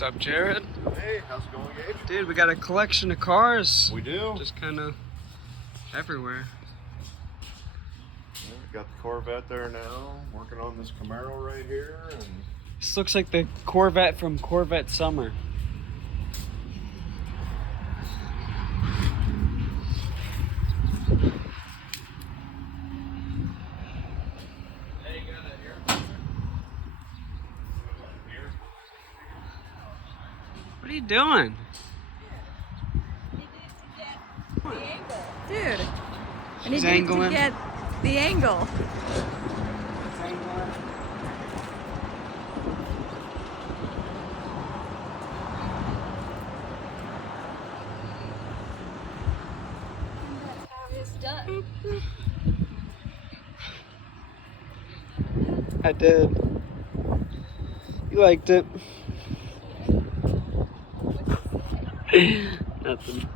What's up, Jared? Hey, how's it going, Gabe? Dude, we got a collection of cars. We do. Just kind of everywhere. Yeah, we got the Corvette there now. Working on this Camaro right here. And This looks like the Corvette from Corvette Summer. What are you doing? Dude, and She's he needs angling. to get the angle. I did. You liked it. Nothing.